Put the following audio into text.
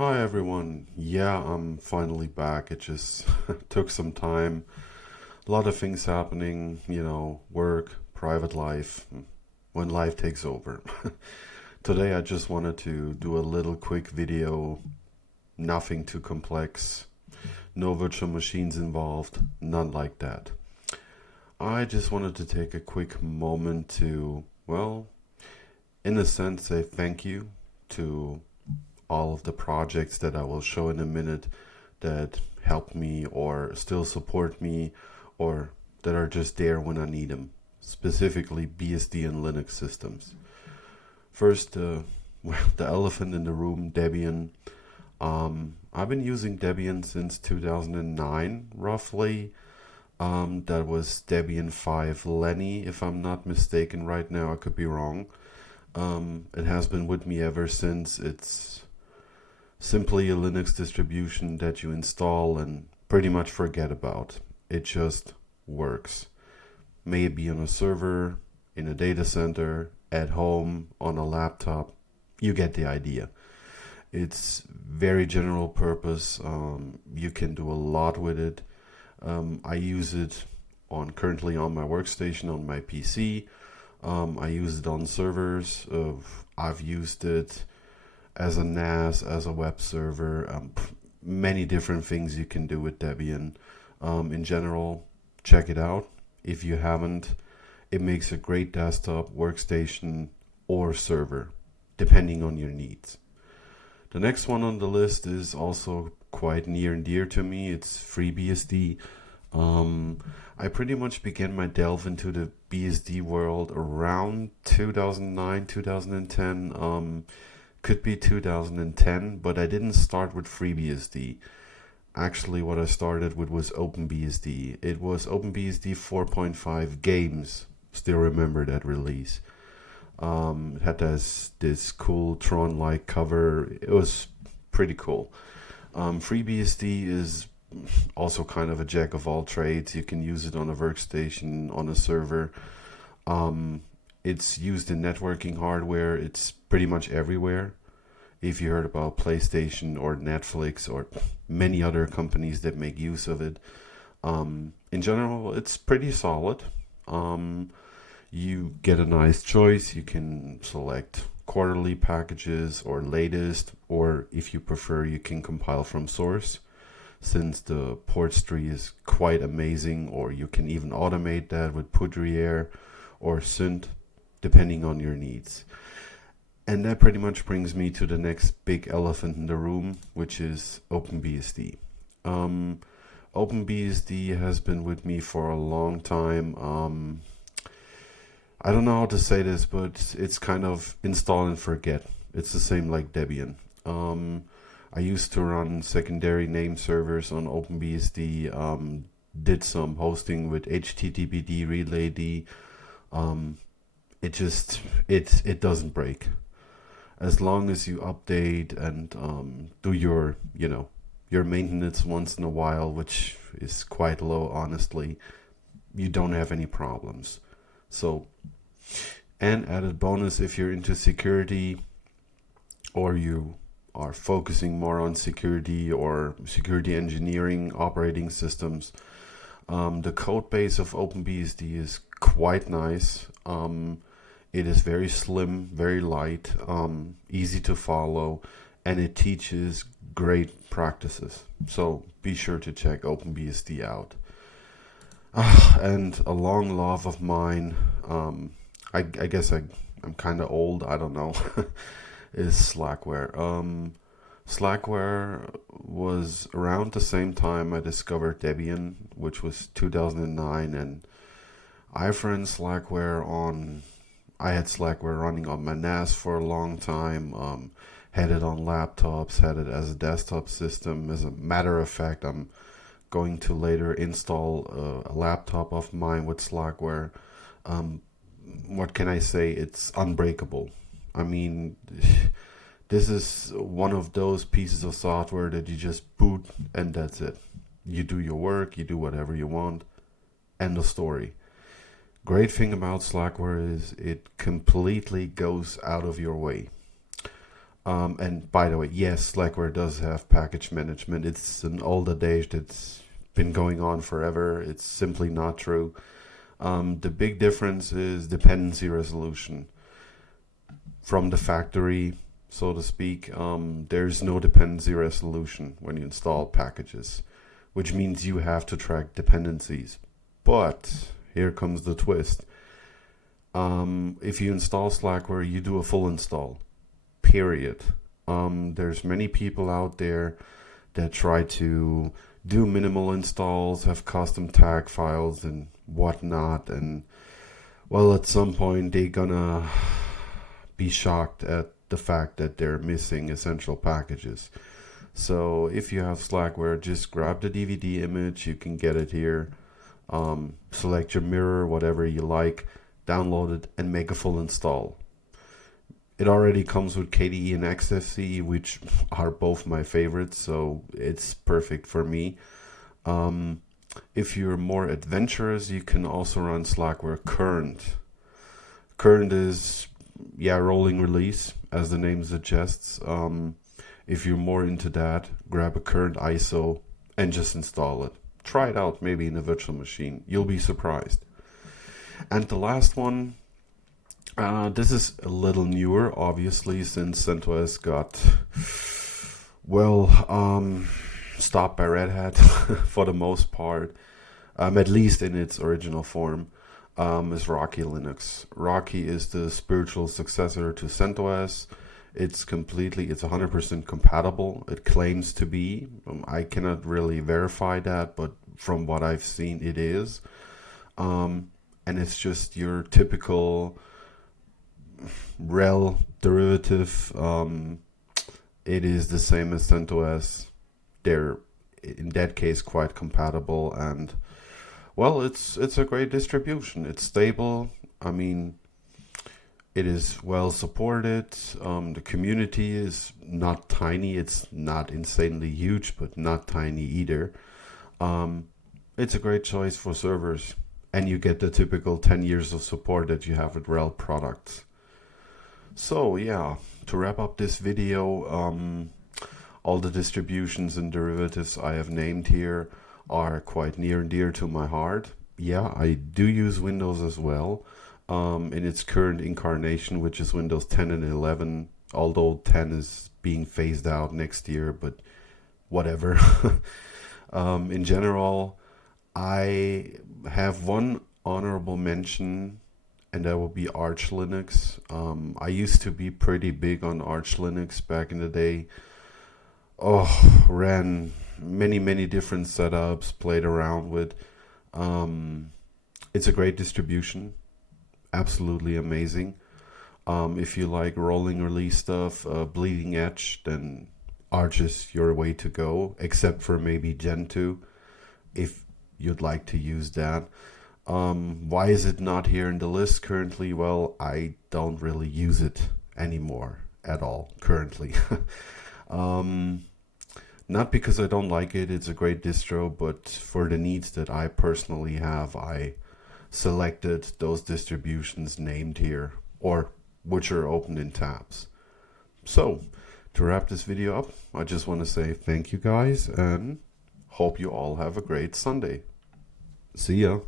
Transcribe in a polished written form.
Hi everyone. Yeah, I'm finally back. It just took some time. A lot of things happening, work, private life, when life takes over. Today I just wanted to do a little quick video, nothing too complex, no virtual machines involved, none like that. I just wanted to take a quick moment to, well, in a sense, say thank you to all of the projects that I will show in a minute that help me or still support me or that are just there when I need them, specifically BSD and Linux systems. First, the elephant in the room, Debian. I've been using Debian since 2009, roughly. That was Debian 5 Lenny, if I'm not mistaken right now. I could be wrong. It has been with me ever since. It's simply a Linux distribution that you install and pretty much forget about. It just works. May it be on a server, in a data center, at home, on a laptop. You get the idea. It's very general purpose. You can do a lot with it. I use it currently on my workstation on my PC. I use it on servers. I've used it as a NAS, as a web server, many different things you can do with Debian. In general, check it out. If you haven't, it makes a great desktop, workstation, or server, depending on your needs. The next one on the list is also quite near and dear to me. It's FreeBSD. I pretty much began my delve into the BSD world around 2009, 2010. Could be 2010, but I didn't start with FreeBSD. Actually, what I started with was OpenBSD. It was OpenBSD 4.5 Games. Still remember that release. It had this cool Tron-like cover. It was pretty cool. FreeBSD is also kind of a jack of all trades. You can use it on a workstation, on a server. It's used in networking hardware. It's pretty much everywhere. If you heard about PlayStation or Netflix or many other companies that make use of it, in general, it's pretty solid. You get a nice choice. You can select quarterly packages or latest, or if you prefer, you can compile from source, since the port tree is quite amazing, or you can even automate that with Poudriere or Synth, depending on your needs. And that pretty much brings me to the next big elephant in the room, which is OpenBSD. OpenBSD has been with me for a long time. I don't know how to say this, but it's kind of install and forget. It's the same like Debian. I used to run secondary name servers on OpenBSD, did some hosting with HTTPD Relay. Um, it doesn't break as long as you update and do your maintenance once in a while, which is quite low, honestly. You don't have any problems. So, and added bonus, if you're into security or you are focusing more on security or security engineering operating systems, the code base of OpenBSD is quite nice. It is very slim, very light, easy to follow, and it teaches great practices. So be sure to check OpenBSD out. And a long love of mine, I guess I'm kind of old, I don't know, is Slackware. Slackware was around the same time I discovered Debian, which was 2009, and I've run Slackware on. I had Slackware running on my NAS for a long time. Had it on laptops, had it as a desktop system. As a matter of fact, I'm going to later install a laptop of mine with Slackware. Um, what can I say? It's unbreakable. I mean, this is one of those pieces of software that you just boot and that's it. You do your work, you do whatever you want. End of story. Great thing about Slackware is it completely goes out of your way. And by the way, yes, Slackware does have package management. It's an old adage that's been going on forever. It's simply not true. The big difference is dependency resolution. From the factory, so to speak, there's no dependency resolution when you install packages, which means you have to track dependencies. But here comes the twist. If you install Slackware, you do a full install, period. There's many people out there that try to do minimal installs, have custom tag files and whatnot, and well, at some point they're gonna be shocked at the fact that they're missing essential packages. So if you have Slackware, just grab the DVD image, you can get it here. Select your mirror, whatever you like, download it, and make a full install. It already comes with KDE and XFCE, which are both my favorites, so it's perfect for me. If you're more adventurous, you can also run Slackware Current. Current is, yeah, rolling release, as the name suggests. If you're more into that, grab a Current ISO and just install it. Try it out, maybe in a virtual machine. You'll be surprised. And the last one, this is a little newer, obviously, since CentOS got, well, stopped by Red Hat for the most part, at least in its original form, is Rocky Linux. Rocky is the spiritual successor to CentOS. It's 100% compatible. It claims to be. I cannot really verify that, but from what I've seen, it is. And it's just your typical rel derivative. It is the same as CentOS. They're in that case quite compatible, and well, it's a great distribution. It's stable. I mean, it is well supported. The community is not tiny. It's not insanely huge, but not tiny either. It's a great choice for servers, and you get the typical 10 years of support that you have with rel products. So yeah, to wrap up this video, all the distributions and derivatives I have named here are quite near and dear to my heart. Yeah, I do use Windows as well, in its current incarnation, which is Windows 10 and 11, although 10 is being phased out next year, but whatever. In general, I have one honorable mention, and that will be Arch Linux. I used to be pretty big on Arch Linux back in the day. Ran many different setups, played around with. It's a great distribution, absolutely amazing. If you like rolling release stuff, bleeding edge, then Arch is your way to go, except for maybe Gen 2, if you'd like to use that. Why is it not here in the list currently? Well, I don't really use it anymore at all currently. Not because I don't like it, it's a great distro, but for the needs that I personally have, I selected those distributions named here, or which are open in tabs. So, to wrap this video up, I just want to say thank you guys, and hope you all have a great Sunday. See ya.